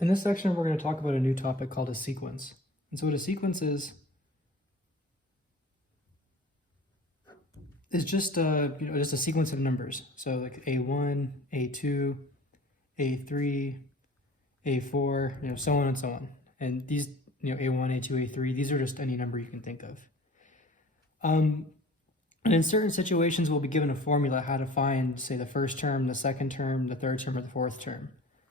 In this section, we're going to talk about a new topic called a sequence. And so what a sequence is just just a sequence of numbers. So like A1, A2, A3, A4, so on and so on. And these, A1, A2, A3, these are just any number you can think of. And in certain situations, we'll be given a formula how to find, say, the first term, the second term, the third term, or the fourth term.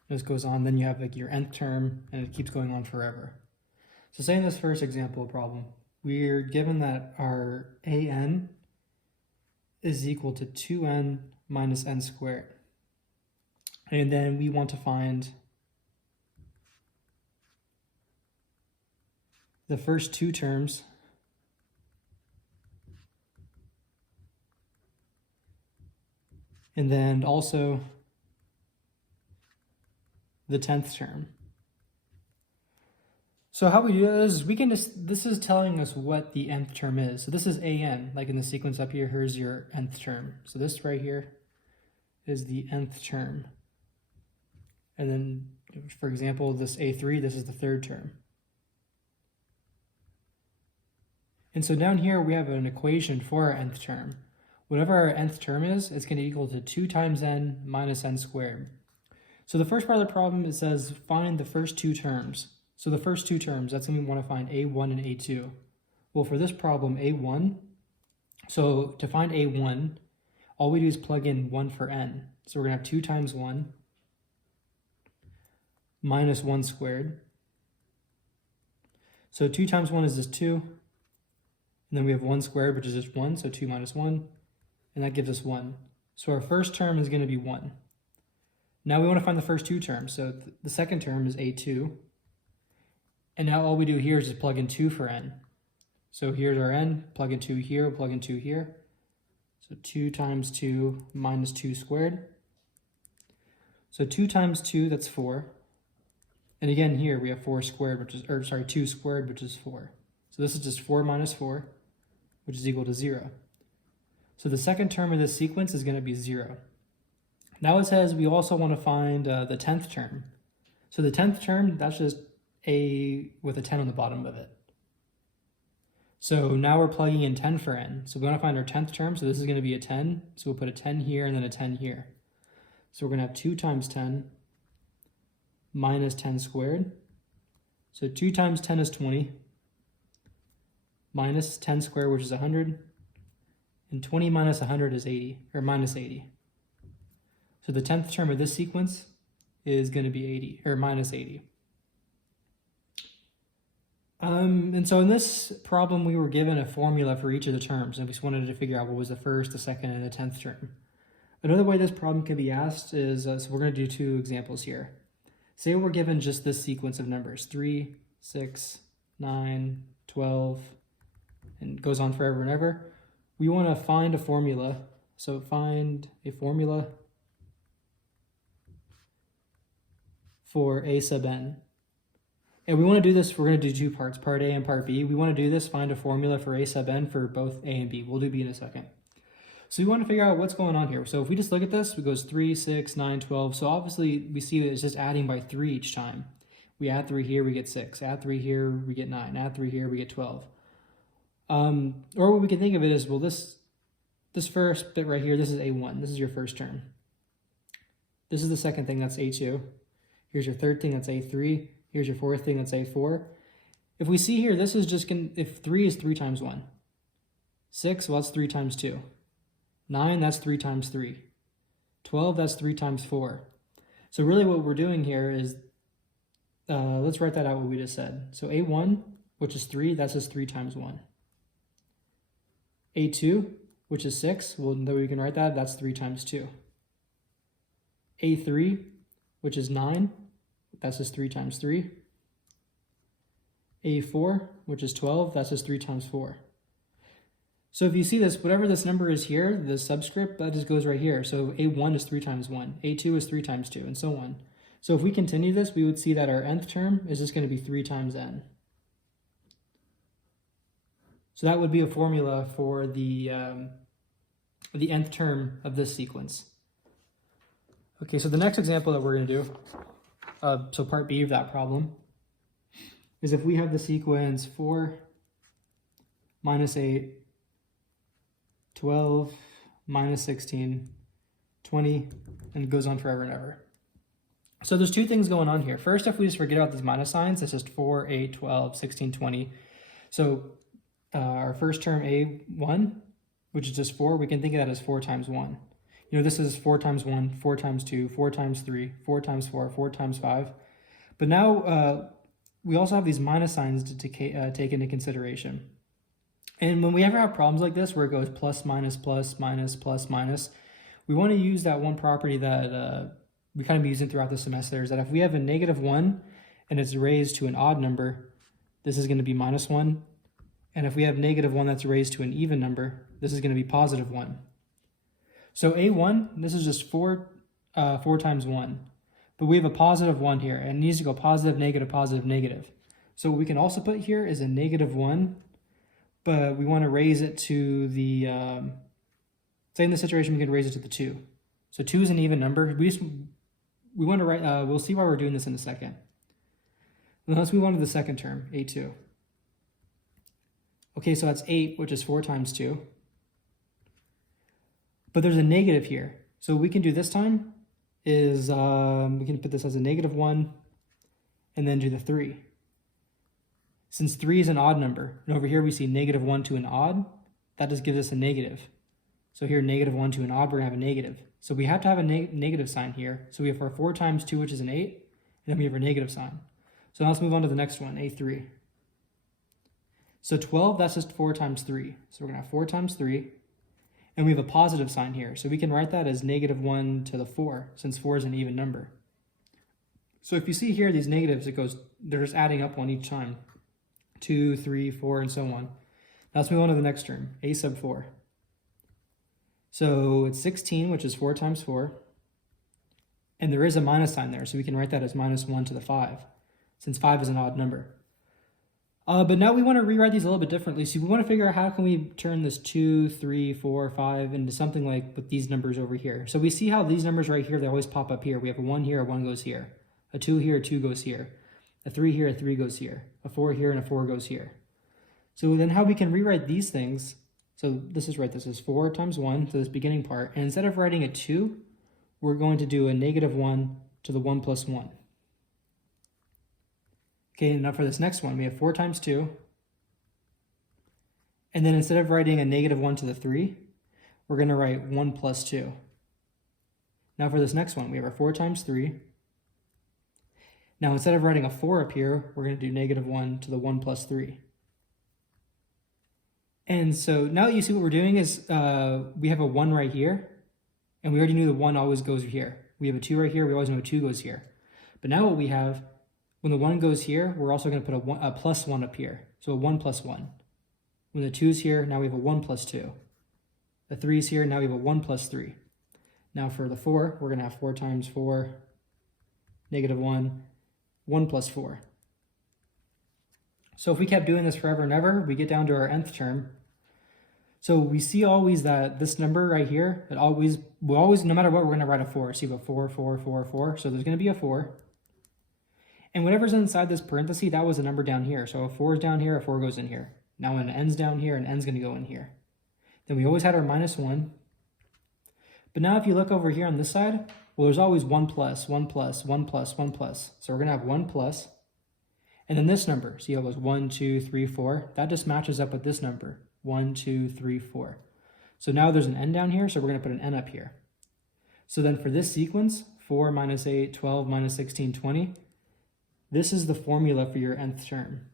This goes on, then you have like your nth term, and it keeps going on forever. So say in this first example problem, we're given that our an is equal to 2n minus n squared. And then we want to find the first two terms and then also the 10th term. So how we do this is we can this is telling us what the nth term is. So this is an, like in the sequence up here, here's your nth term. So this right here is the nth term. And then, for example, this A3, this is the third term. And so down here we have an equation for our nth term. Whatever our nth term is, it's going to equal to 2 times n minus n squared. So the first part of the problem, it says find the first two terms. So the first two terms, that's when we want to find A1 and A2. Well, for this problem, A1, so to find A1, all we do is plug in 1 for n. So we're going to have 2 times 1 minus 1 squared. So 2 times 1 is just 2. And then we have 1 squared, which is just 1, so 2 minus 1. And that gives us 1. So our first term is going to be 1. Now we want to find the first two terms. So the second term is A2. And now all we do here is just plug in 2 for n. So here's our n, plug in 2 here, plug in 2 here. So 2 times 2 minus 2 squared. So 2 times 2, that's 4. And again here we have 4 squared, which is, 2 squared, which is 4. So this is just 4 minus 4, which is equal to 0. So the second term of this sequence is going to be 0. Now it says we also want to find the 10th term. So the 10th term, that's just a with a 10 on the bottom of it. So now we're plugging in 10 for n. So we want to find our 10th term. So this is going to be a 10. So we'll put a 10 here and then a 10 here. So we're going to have 2 times 10 minus 10 squared. So 2 times 10 is 20 minus 10 squared, which is 100. And 20 minus 100 is 80, or minus 80. So the 10th term of this sequence is going to be 80, or minus 80. And so in this problem, we were given a formula for each of the terms, and we just wanted to figure out what was the first, the second, and the 10th term. Another way this problem can be asked is, so we're going to do 2 examples here. Say we're given just this sequence of numbers, 3, 6, 9, 12, and it goes on forever and ever. We want to find a formula. So find a formula for a sub n. And we want to do this, we're going to do 2 parts, part A and part B. We want to do this, find a formula for a sub n for both A and B. We'll do B in a second. So we want to figure out what's going on here. So if we just look at this, it goes 3, 6, 9, 12. So obviously we see that it's just adding by 3 each time. We add 3 here, we get 6. Add 3 here, we get 9. Add 3 here, we get 12. Or what we can think of it is, well, this first bit right here, this is A1. This is your first term. This is the second thing, that's A2. Here's your third thing, that's A3. Here's your fourth thing, that's A4. If we see here, this is just going to, if 3 is 3 times 1. 6, well, that's 3 times 2. 9, that's 3 times 3. 12, that's 3 times 4. So really what we're doing here is, let's write that out what we just said. So A1, which is 3, that's just 3 times 1. A2, which is 6, well, then we can write that, that's 3 times 2. A3, which is 9, that's just 3 times 3. A4, which is 12, that's just 3 times 4. So if you see this, whatever this number is here, the subscript, that just goes right here. So A1 is 3 times 1, A2 is 3 times 2, and so on. So if we continue this, we would see that our nth term is just going to be 3 times n. So that would be a formula for the nth term of this sequence. Okay, so the next example that we're going to do so part B of that problem, is if we have the sequence 4, minus 8, 12, minus 16, 20, and it goes on forever and ever. So there's two things going on here. First, if we just forget about these minus signs, it's just 4, 8, 12, 16, 20. So our first term, A1, which is just 4, we can think of that as 4 times 1. You know, this is 4 times 1, 4 times 2, 4 times 3, 4 times 4, 4 times 5. But now we also have these minus signs to take into consideration. And when we ever have problems like this where it goes plus, minus, plus, minus, plus, minus, we want to use that one property that we kind of be using throughout the semester, is that if we have a -1 and it's raised to an odd number, this is going to be -1. And if we have -1 that's raised to an even number, this is going to be +1. So A1, this is just 4 times 1. But we have a +1 here, and it needs to go positive, negative, positive, negative. So what we can also put here is a -1, but we want to raise it to the, say in this situation, we could raise it to the 2. So 2 is an even number. We want to write, we'll see why we're doing this in a second. And let's move on to the second term, A2. Okay, so that's 8, which is 4 times 2. But there's a negative here. So what we can do this time is we can put this as a -1 and then do the 3. Since 3 is an odd number, and over here we see -1 to an odd, that just gives us a negative. So here, -1 to an odd, we're going to have a negative. So we have to have a negative sign here. So we have our 4 times 2, which is an 8, and then we have our negative sign. So now let's move on to the next one, A3. So 12, that's just 4 times 3. So we're going to have 4 times 3, and we have a positive sign here. So we can write that as -1 to the 4, since 4 is an even number. So if you see here, these negatives, they're just adding up one each time. 2, 3, 4, and so on. Now let's move on to the next term, A sub 4. So it's 16, which is 4 times 4. And there is a minus sign there, so we can write that as -1 to the 5, since 5 is an odd number. But now we want to rewrite these a little bit differently. So we want to figure out how can we turn this 2, 3, 4, 5 into something like with these numbers over here. So we see how these numbers right here, they always pop up here. We have a 1 here, a 1 goes here. A 2 here, a 2 goes here. A 3 here, a 3 goes here. A 4 here, and a 4 goes here. So then how we can rewrite these things, so this is 4 times 1 to this beginning part. And instead of writing a 2, we're going to do a -1 to the 1 plus 1. Okay, and now for this next one, we have 4 times 2. And then instead of writing a -1 to the 3, we're going to write 1 plus 2. Now for this next one, we have our 4 times 3. Now instead of writing a 4 up here, we're going to do -1 to the 1 plus 3. And so now that you see what we're doing is we have a 1 right here, and we already knew the 1 always goes here. We have a 2 right here, we always know a 2 goes here. But now what we have, when the 1 goes here, we're also going to put a plus 1 up here. So a 1 plus 1. When the 2 is here, now we have a 1 plus 2. The 3 is here, now we have a 1 plus 3. Now for the 4, we're going to have 4 times 4, -1, 1 plus 4. So if we kept doing this forever and ever, we get down to our nth term. So we see always that this number right here, we'll always, no matter what, we're going to write a 4. So you have a 4, 4, 4, 4. So there's going to be a 4. And whatever's inside this parenthesis, that was a number down here. So a 4 is down here, a 4 goes in here. Now when an n's down here, an n's going to go in here. Then we always had our -1. But now if you look over here on this side, well, there's always 1 plus, 1 plus, 1 plus, 1 plus. So we're going to have 1 plus. And then this number, see how it was 1, 2, 3, 4? That just matches up with this number, 1, 2, 3, 4. So now there's an n down here, so we're going to put an n up here. So then for this sequence, 4 minus 8, 12 minus 16, 20, this is the formula for your nth term.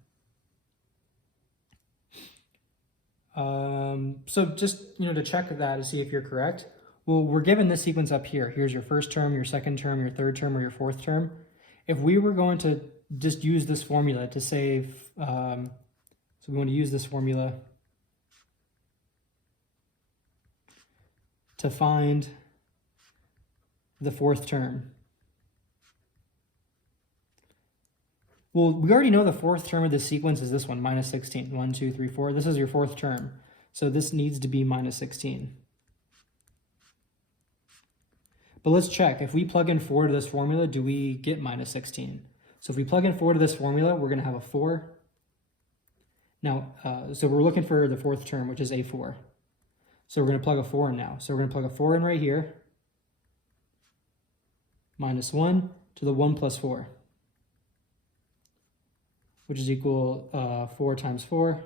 So just, to check that to see if you're correct, well, we're given this sequence up here. Here's your first term, your second term, your third term, or your fourth term. If we were going to just use this formula to say, so we want to use this formula to find the fourth term. Well, we already know the fourth term of this sequence is this one, minus 16. 1, 2, 3, 4. This is your fourth term. So this needs to be minus 16. But let's check. If we plug in 4 to this formula, do we get minus 16? So if we plug in 4 to this formula, we're going to have a 4. Now, so we're looking for the fourth term, which is a4. So we're going to plug a 4 in now. So we're going to plug a 4 in right here. Minus 1 to the 1 plus 4, which is equal 4 times 4.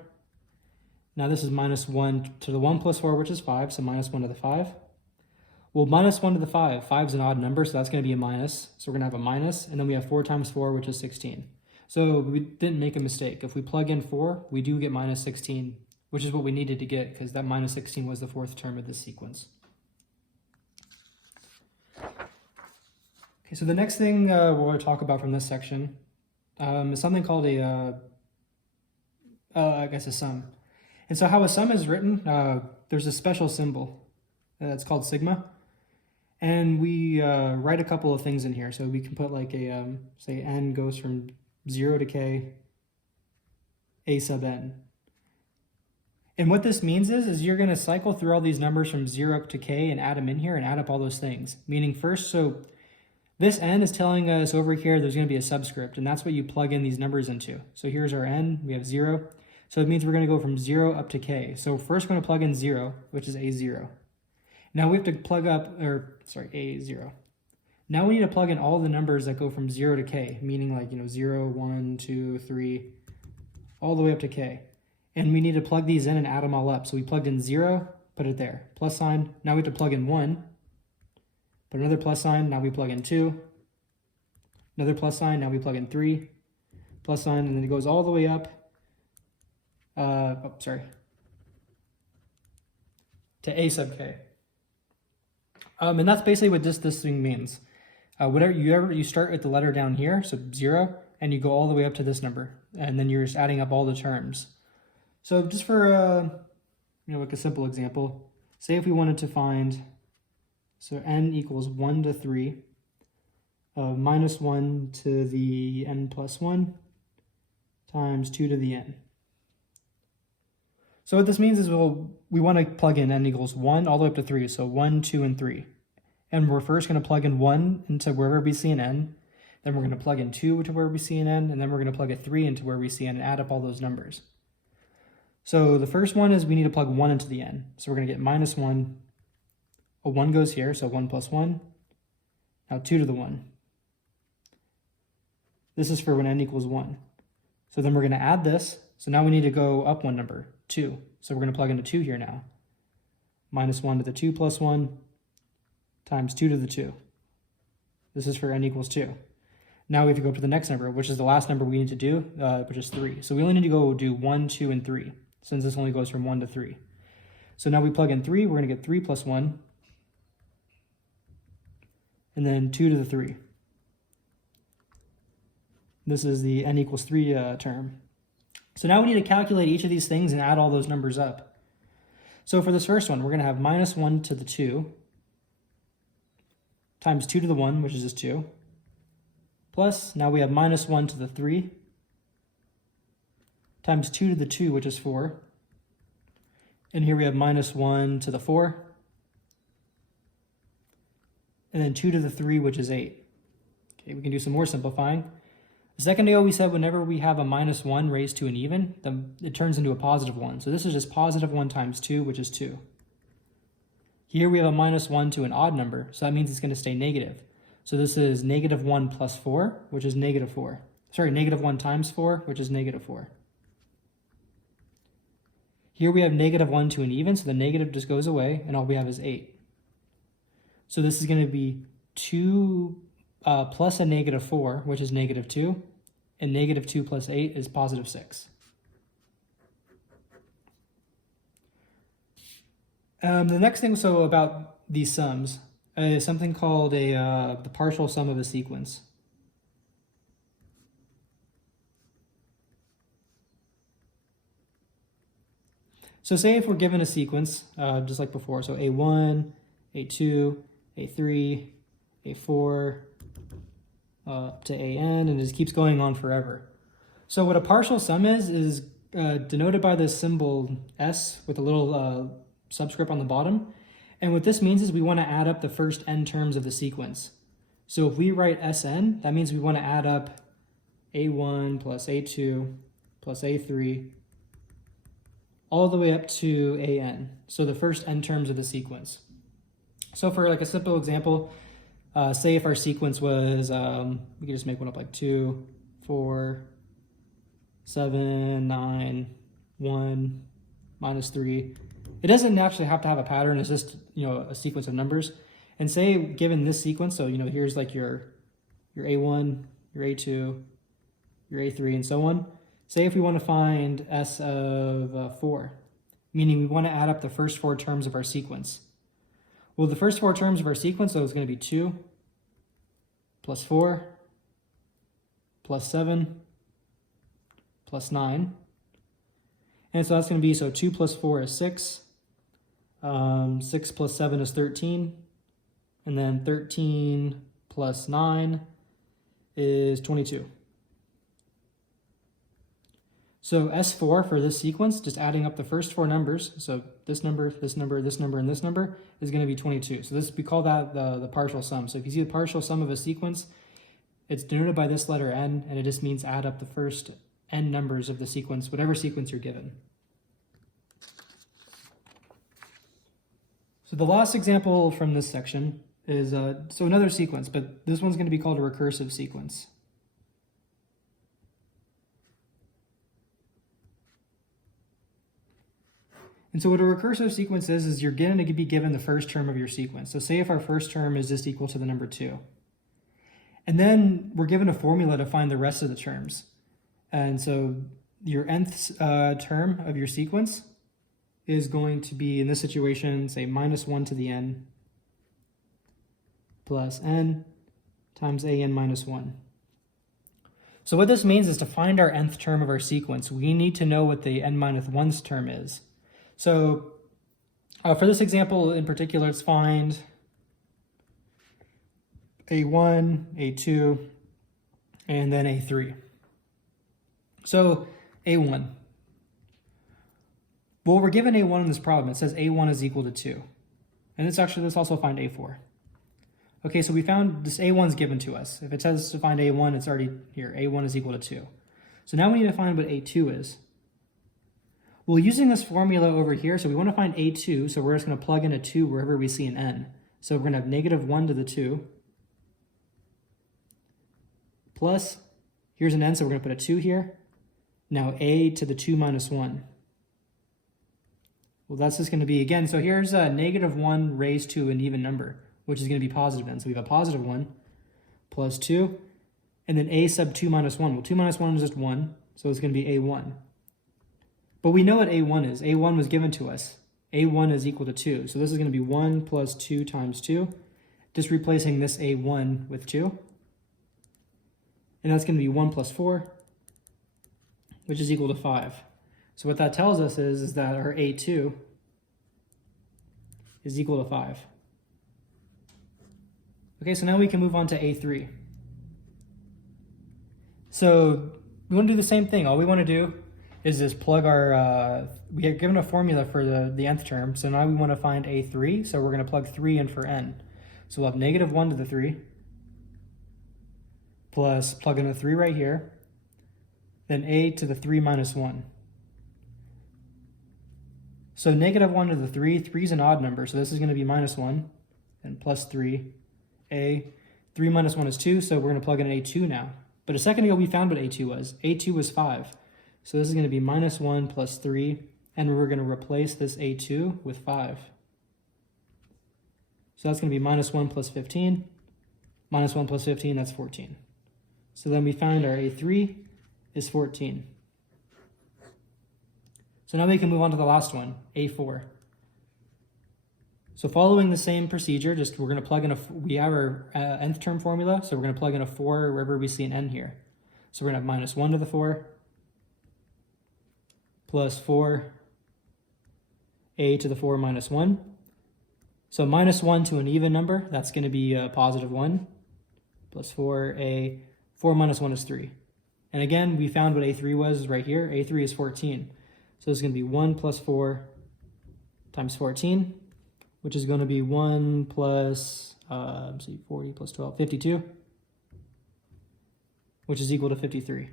Now this is minus 1 to the 1 plus 4, which is 5, so minus 1 to the 5. Well, minus 1 to the 5. 5 is an odd number, so that's going to be a minus. So we're going to have a minus, and then we have 4 times 4, which is 16. So we didn't make a mistake. If we plug in 4, we do get minus 16, which is what we needed to get, because that minus 16 was the fourth term of this sequence. Okay, so the next thing we'll talk about from this section is something called a sum. And so how a sum is written, there's a special symbol. It's called sigma. And we write a couple of things in here. So we can put like a, say n goes from 0 to k, a sub n. And what this means is you're going to cycle through all these numbers from 0 up to k and add them in here and add up all those things. Meaning first, so this n is telling us over here there's going to be a subscript, and that's what you plug in these numbers into. So here's our n, we have 0. So it means we're going to go from 0 up to k. So first we're going to plug in 0, which is a0. Now we have to plug up, a0. Now we need to plug in all the numbers that go from 0 to k, meaning like, 0, 1, 2, 3, all the way up to k. And we need to plug these in and add them all up. So we plugged in 0, put it there, plus sign. Now we have to plug in 1, put another plus sign, now we plug in 2, another plus sign, now we plug in 3, plus sign, and then it goes all the way up, to a sub k. And that's basically what this thing means. Whatever you start at the letter down here, so 0, and you go all the way up to this number, and then you're just adding up all the terms. So just for like a simple example, say if we wanted to find, so n equals 1 to 3, minus 1 to the n plus 1 times 2 to the n. So what this means is we want to plug in n equals 1 all the way up to 3, so 1, 2, and 3. And we're first going to plug in 1 into wherever we see an n, then we're going to plug in 2 to where we see an n, and then we're going to plug a 3 into where we see n and add up all those numbers. So the first one is we need to plug 1 into the n. So we're going to get minus 1, a 1 goes here, so 1 plus 1, now 2 to the 1. This is for when n equals 1. So then we're going to add this, so now we need to go up one number, 2. So we're going to plug in a 2 here now. Minus 1 to the 2 plus 1 times 2 to the 2. This is for n equals 2. Now we have to go up to the next number, which is the last number we need to do, which is 3. So we only need to go do 1, 2, and 3, since this only goes from 1 to 3. So now we plug in 3, we're going to get 3 plus 1, and then 2 to the 3. This is the n equals 3 term. So now we need to calculate each of these things and add all those numbers up. So for this first one, we're going to have minus 1 to the 2 times 2 to the 1, which is just 2, plus now we have minus 1 to the 3 times 2 to the 2, which is 4. And here we have minus 1 to the 4, and then 2 to the 3, which is 8. Okay, we can do some more simplifying. A second ago, we said whenever we have a minus 1 raised to an even, then it turns into a positive 1. So this is just positive 1 times 2, which is 2. Here we have a minus 1 to an odd number, so that means it's going to stay negative. So this is negative 1 plus 4, which is negative 4. Sorry, negative 1 times 4, which is negative 4. Here we have negative 1 to an even, so the negative just goes away, and all we have is 8. So this is going to be 2 plus a negative 4, which is negative 2, and negative 2 plus 8 is positive 6. The next thing about these sums is something called the partial sum of a sequence. So say if we're given a sequence, just like before, so A1, A2, A3, A4, up to AN, and it just keeps going on forever. So what a partial sum is denoted by this symbol S with a little subscript on the bottom. And what this means is we want to add up the first n terms of the sequence. So if we write Sn, that means we want to add up a1 plus a2 plus a3 all the way up to an. So the first n terms of the sequence. So for like a simple example, say if our sequence was, we could just make one up like 2, 4, 7, 9, 1, minus 3. It doesn't actually have to have a pattern. It's just, a sequence of numbers. And say given this sequence, so, here's like your A1, your A2, your A3, and so on. Say if we want to find S of 4, meaning we want to add up the first 4 terms of our sequence. Well, the first 4 terms of our sequence, so it's going to be 2 plus 4 plus 7 plus 9. And so that's going to be, so 2 plus 4 is 6. 6 plus 7 is 13. And then 13 plus 9 is 22. So S4 for this sequence, just adding up the first 4 numbers, so this number, this number, this number, and this number, is going to be 22. So this, we call that the partial sum. So if you see the partial sum of a sequence, it's denoted by this letter n, and it just means add up the first n numbers of the sequence, whatever sequence you're given. So the last example from this section is, so another sequence, but this one's going to be called a recursive sequence. And so what a recursive sequence is you're going to be given the first term of your sequence. So say if our first term is just equal to the number 2. And then we're given a formula to find the rest of the terms. And so your nth term of your sequence is going to be, in this situation, say minus 1 to the n plus n times an minus 1. So what this means is to find our nth term of our sequence, we need to know what the n minus 1's term is. So for this example in particular, let's find A1, A2, and then A3. So A1. Well, we're given A1 in this problem. It says A1 is equal to 2. And let's also find A4. Okay, so we found this A1 is given to us. If it says to find A1, it's already here. A1 is equal to 2. So now we need to find what A2 is. Well, using this formula over here, so we want to find A2, so we're just going to plug in a 2 wherever we see an n. So we're going to have negative 1 to the 2, plus, here's an n, so we're going to put a 2 here. Now a to the 2 minus 1. Well, that's just going to be, again, so here's a negative 1 raised to an even number, which is going to be positive then. So we have a positive 1 plus 2, and then a sub 2 minus 1. Well, 2 minus 1 is just 1, so it's going to be a1. But we know what a1 is. a1 was given to us. a1 is equal to 2. So this is going to be 1 plus 2 times 2, just replacing this a1 with 2. And that's going to be 1 plus 4, which is equal to 5. So what that tells us is that our a2 is equal to 5. Okay, so now we can move on to a3. So we want to do the same thing. All we want to do is just plug our, we have given a formula for the nth term, so now we want to find a3, so we're going to plug 3 in for n. So we'll have negative 1 to the 3, plus plug in a 3 right here, then a to the 3 minus 1. So negative 1 to the 3, 3 is an odd number, so this is going to be minus 1, and plus 3, a. 3 minus 1 is 2, so we're going to plug in a2 now. But a second ago we found what a2 was. a2 was 5. So this is going to be minus 1 plus 3, and we're going to replace this a2 with 5. So that's going to be minus 1 plus 15. Minus 1 plus 15, that's 14. So then we find our a3 is 14. So now we can move on to the last one, a4. So following the same procedure, just we're going to plug in we have our nth term formula, so we're going to plug in a 4 wherever we see an n here. So we're going to have minus 1 to the 4, plus 4, a to the 4 minus 1. So minus 1 to an even number, that's going to be a positive 1, plus 4a, 4 minus 1 is 3. And again, we found what a3 was right here. a3 is 14. So it's going to be 1 plus 4 times 14, which is going to be 1 plus, 40 plus 12, 52, which is equal to 53.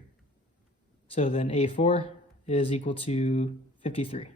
So then A4 is equal to 53.